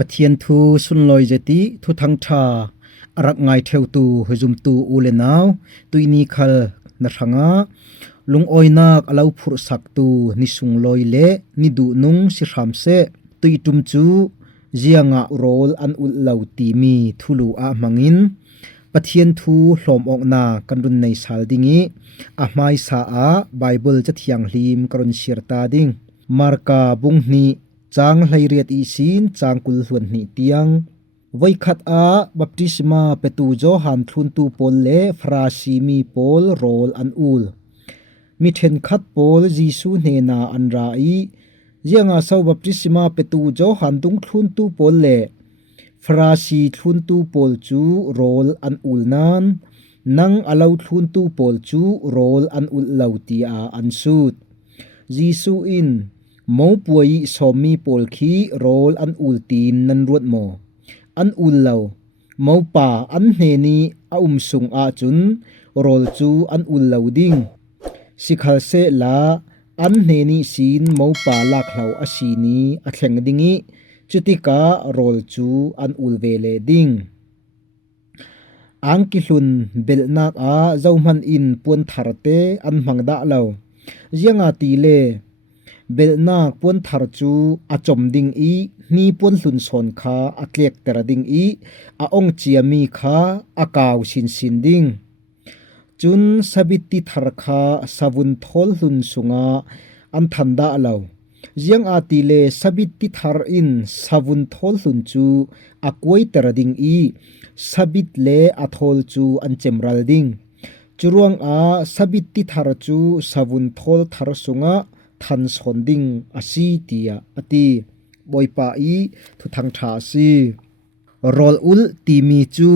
ปะเทียนทูสุนลอยเจติทุทังทาอรักไงเทวตูหจุมตูอูเลนาวตุยนีคัลนะทังาลุงออยนักอลาวพุรสักตูนิสุงลอยเลนิดูนุงสิรามเซตุยตุมจูเจียงะโรลอันอุลลาวตีมีทุลูอามังินปะเทียนทูหลอมออกนากันรุนในสาลดิงีอาไมสาอาไบเบิลจะเทียงลีมกรุนเชียรตาดิงมารกาบุงนีจางไลเรียดอีสินจางกุลหวนนีเตียงไว้ขัดอาบัพติศมาเปตูโจหันทุนตูโปลเลฟราชีมีโปลโรลอันอูลมิเทนขัดโปลจีซูเนนาอันราอีเจียงอาเซาบัพติศมาเปตูโจหันตุงทุนตูโปลเลฟราชีทุนตูโปลจูโรลอันอูลนันนังอลาวทุนตูโปลจูโรลอันอูลลาวตีอาอันสูดจีซูอินมอป่วยสอมีโปลคีโรลอันอูลตีนนันรวดโมอันอูลลาวมอป่าอันเฮนีอาสุงอาจุนโรลจูอันอูลลาวดิงสิขัลเซลาอันเฮนีซีนมอป่าลากเหลาอาชีนีอาแข่งดิงีจุติกาโรลจูอันอูลเวเลดิงอังกิลุนเบลนักอาเจ้ามันอินปวนทาร์เตอันมังดาเหลาเจียงอาตีเลเบลนักปวนทาร์จูอาจมดิงอีนีปวนลุนสอนคาอาเกลียกเตระดิงอีอาองเจียมีคาอากาวชินชินดิงจุนสบิตติทาร์คาสาวุนทอลลุนสุงาอันทันดาเหลาเจียงอาตีเลสบิตติทาร์อินสาวุนทอลลุนจูอากวยเตระดิงอีสบิตเลอาทอลจูอันเจมรัลดิงจรวงอาสบิตติทาร์จูสาวุนทอลทาร์สุงาทันสอนดิงอาซีตียอติบอยปาอีทุทังทาซีโรลอุลตีมีจู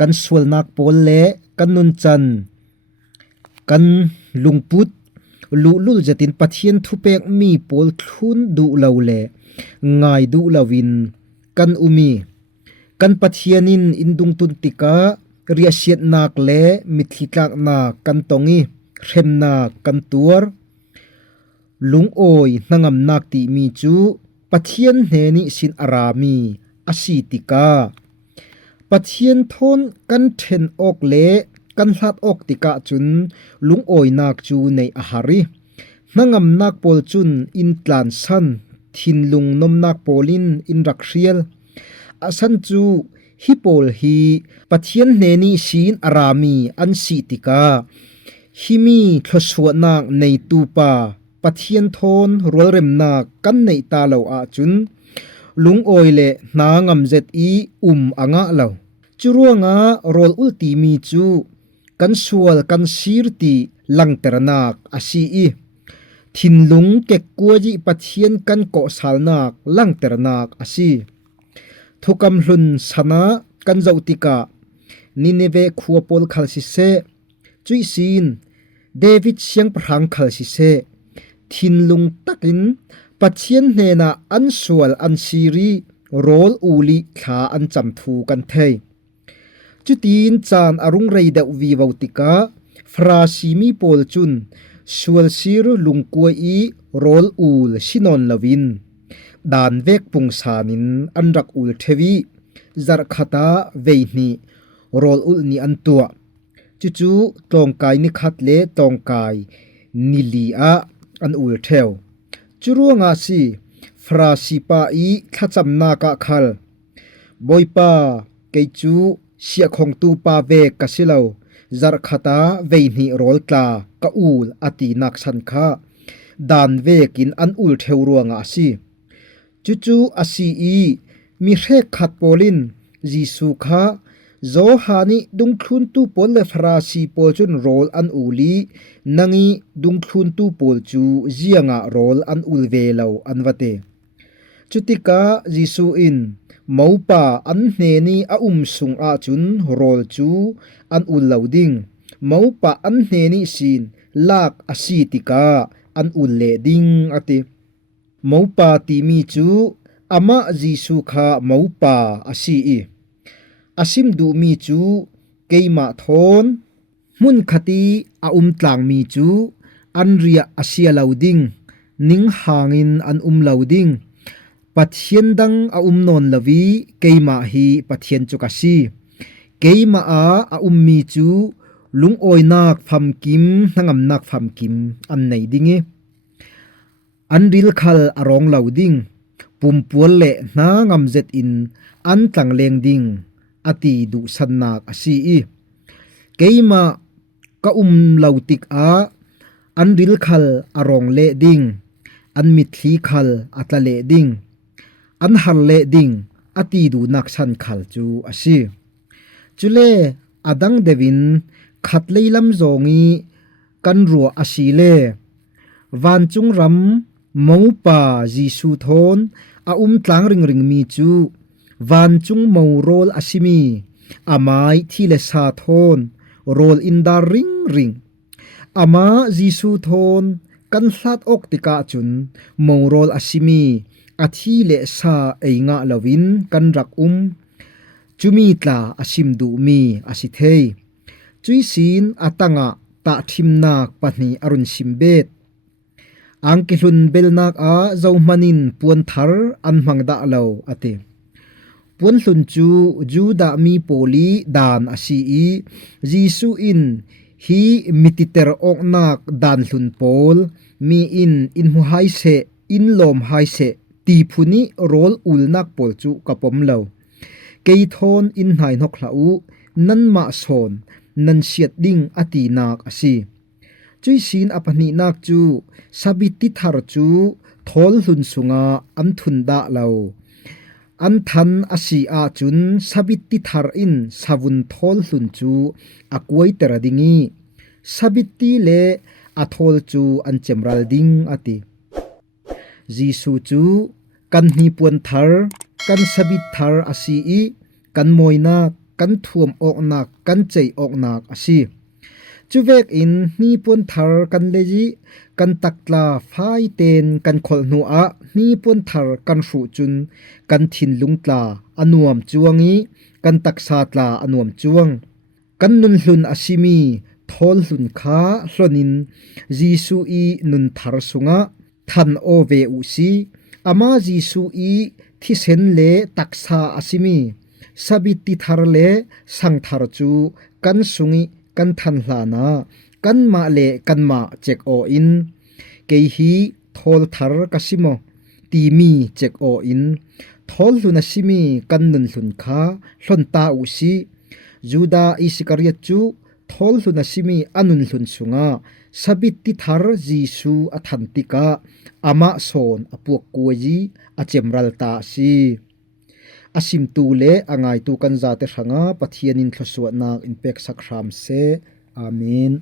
กันสวลนักโปลเลกันนุนจันกันลุงพุดลุลจะตินปะเทียนทุเปกมีโปลทุนดูเลาเลงายดูลาวินกันอุมีกันปะเทียนินอินดุงตุนติกาเรียเชียดนักเลมิทลิกากนากันตงีเรมนากันตัวลุงโอยนางำนักติมีจูปะเทียนเฮนิสินอารามีอาชีติกาปะเทียนทนกันเทนออกเลกันลัดออกติกาจุนลุงโอยนักจูในอาหารินางำนักโปลจุนอินตลานสันทินลุงนมนักโปลินอินรักเรียลอาสันจูฮิโปลฮีปะเทียนเฮนิสินอารามีอันชีติกาฮิมีทศวนักในตูปาปะเทียนทนรัวเรมนากันในตาเหลาอาจุนลุงโอยเลนางำเจ็ดอีอ่างะเหลาจุรัวงาโรลอุลตีมีจูกันสวลกันซีรตีลังเตรนักอาชีอีทินลุงเก็กกัวจีปะเทียนกันเกาะสาลนักลังเตรนักอาชีทุกำลุนสนะกันเจ้าติกานิเนเวขัวปอลคัลซิเซจุยซีนเดวิดเชียงพรังคัลซิเซทินลุงตักินปัจเจียนเนนาอันสวลอันซีรีโรลอูลีขาอันจำทูกันเทจุตีนจานอรุงเรยดวีวติกาฟราชีมีโปลจุนสวลซีรลุงกวยอีโรลอูลชินอนลวินดานเวกปุงสานินอันรักอูลเทวีจารคาตาเวนีโรลอูลนีอันตัวจู่ตองกายนิคัดเลตองกายนิลีอาอันอูลเทวจุรัวงาซีฟราซีปาอีทัจำนากะคัลบอยปาเกจูเสียของตูปาเวกสิเลาจารคาตาเวนีโรลตากะอูลอตินักสันคาดานเวกินอันอูลเทวรัวงาซีจู่อาซีอีมีเรกขัดโปลินจีสุคาโซฮานิดุงคลุนตูปอลเลฟราซีโปจุนโรลอันอูลีนังีดุงคลุนตูปอลจูเจียงะโรลอันอูลเวลาอันวะเตจุติกาจิสูอินมาวปาอันเนนีอาสุงอาจุนโรลจูอันอูลลาวดิงมาวปาอันเนนีสินลากอาชีติกาอันอูลเลดิงอติมาวปาตีมีจูอามาจิสูคามาวปาอาชีอีอาซิมดูมีจูเกยมาทอนมุนคติอาตลางมีจูอันเรียอาเซียลาวดิงนิงหางินอันลาวดิงป pathian dang a non lawi keima hi pathian chu ka si keima a mi chu lungoinak phamkim nangamnak phamkim an nei dingi anril khal arong loading pumpual le na ngamzet in an tlangleng ding ati du sannak asi i keima ka lautik a anril khal arong le ding an mitli khal atla le ding an har le ding ati du nak san khal chu asi chule adang devin khat leilam zongi kan ruwa asi le van chung ram mopa jisu thon a tlang ring mi chu van chung mo rol asimi amai thile sa thon rol in da ring ama jisu thon kan hlat ok tika chun mo rol asimi athi le sa einga lawin kan rak chumi tla asim du mi asithei chui sin atanga ta thimnak pani arun simbet angkilun belnak a zomanin puan thar an mangda lo ate puan hlun chu juda mi poli dan asi i jisu in hi mititer oknak dan hlun pol mi in hu hai se in lom hai se ti phuni rol ulnak pol chu kapom lo kei thon in hnai nok hlau nan ma son nan siat ding ati nak asi chui sin apani nak chu sabiti thar chu thol hlun sunga an thun da lo an than asi a chun sabiti thar in savun thol hlun chu akwai teradingi sabiti le athol chu an chemral ding ati jisu chu kan ni puan thar kan sabit thar asi i kan moina kan thuam oknak kan chei oknak asi chuwek in ni puan thar kan leji kan takla phai ten kan khol nu a ni puan thar kan ru chun kan thin lungtla anuam chuangi kan taksa tla anuam chuang kan nun hlun asimi thol hlun kha hlonin jisu i nun thar sunga than o ve u si ama jisu i thisen le taksa asimi sabiti thar le sang thar chu kan sungi kan than hlana kan ma le kan ma check o in ke hi thol thar kasimo ti mi check o in thol hluna simi kan nun hlun kha hlon ta u si juda isikariat chu thol hluna simi anun hlun sunga sabiti thar jisu athantika ama son apuak kuji achemral ta si asim tu le angai tu kan za te thanga pathianin thlosuat nak in pek sakram se amen